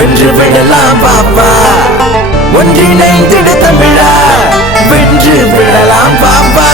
வென்று விடலாம் பாப்பா ஒன்றிணைந்திடு தமிழா வென்று விடலாம் பாப்பா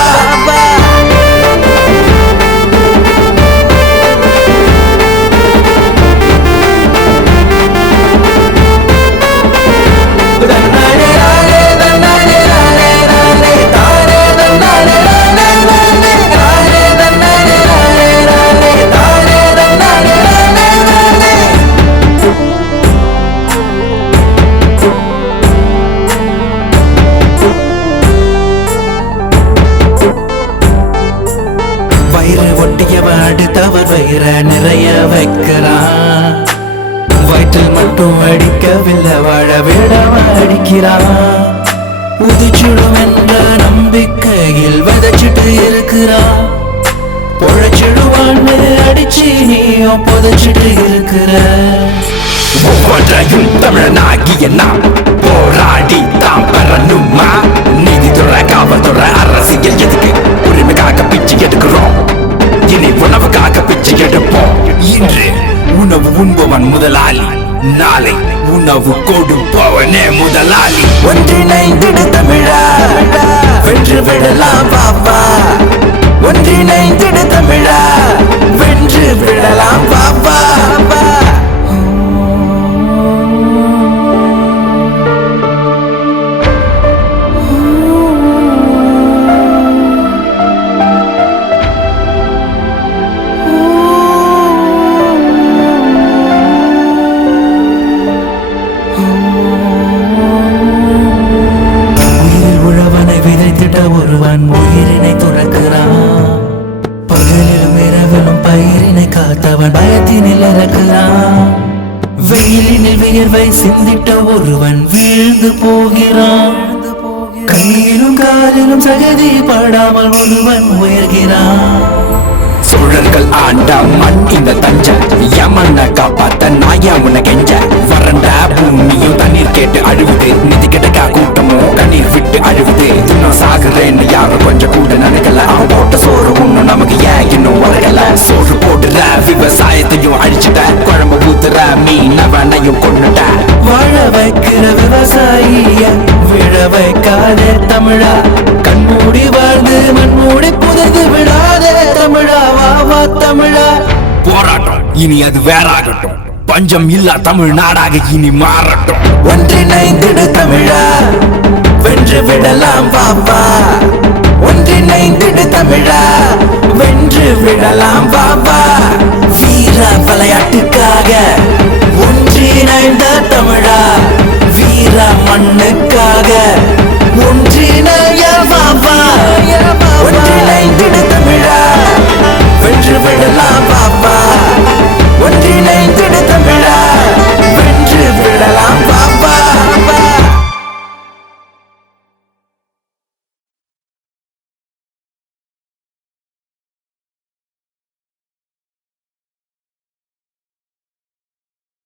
வயிறு ஒட்டியவ அடுத்தவர் வயிற நிறைய வைக்கிறான் வயிற்றில் மட்டும் அடிக்கவில்லை வாழ விடவ அடிக்கிறான் உதிச்சிடும் என்ற நம்பிக்கையில் விதைச்சிட்டு இருக்கிறான் பொழைச்சிடுவான்னு அடிச்சு நீயும் புதைச்சிட்டு இருக்கிற ஒவ்வொன்றையும் தமிழனாகிய நாம் போராடி தாம் பெறணுமா நீதித்துறை காவல்துறை அரசியல் எதுக்கு உரிமைக்காக பிச்சை எடுக்கிறோம் இனி உணவுக்காக பிச்சை எடுப்போம் இன்று உணவு உண்பவன் முதலாளி நாளை உணவு கொடுப்பவனே முதலாளி ஒன்றிணைந்திடு தமிழா வென்று விடலாம் பாப்பா ஒன்றிணைந்திடு தமிழா வென்று விடலாம் பாப்பா ஒருவன் உயிரினை துறக்கிறான் பகலிலும் இரவிலும் பயிரினை காத்தவன் பயத்தினில் இறக்கிறான் வெயிலினில் வியர்வை சிந்திட்ட ஒருவன் வீழ்ந்து போகிறான் கையிலும் காலிலும் சகதி படாமல் ஒருவன் உயர்கிறான் சோழர்கள் ஆண்ட மண் இந்த தஞ்ச யமனை காப்பாத்த நாயமுன கெஞ்ச வறண்ட பூமியும் தண்ணீர் கேட்டு அழுவுது நிதி கிடக்கா கூட்டமோ கண்ணீர் விட்டு அழுவுது இன்னும் சாகுறேன்னு யாரும் கொஞ்சம் கூட நினைக்கல அவன் போட்ட சோறு ஒண்ணும் நமக்கு ஏன் இன்னும் உறகல சோறு போடுற விவசாயத்தையும் அழிச்சுட்ட குழம்பு ஊத்துற மீனவனையும் கொண்டுட்ட வாழ வைக்கிற விவசாயிய விழ வைக்காதே தமிழா கண்மூடி வாழ்ந்து மண்மூடி புதைந்து விடாதே தமிழா வா தமிழா போராட்டம் இனி அது வேறாகட்டும் பஞ்சம் இல்லா தமிழ்நாடாக இனி மாறட்டும் ஒன்றிணைந்திடு தமிழா வென்று விடலாம் பாப்பா ஒன்றிணைந்திடு தமிழா வென்று விடலாம் பாப்பா வீர விளையாட்டுக்காக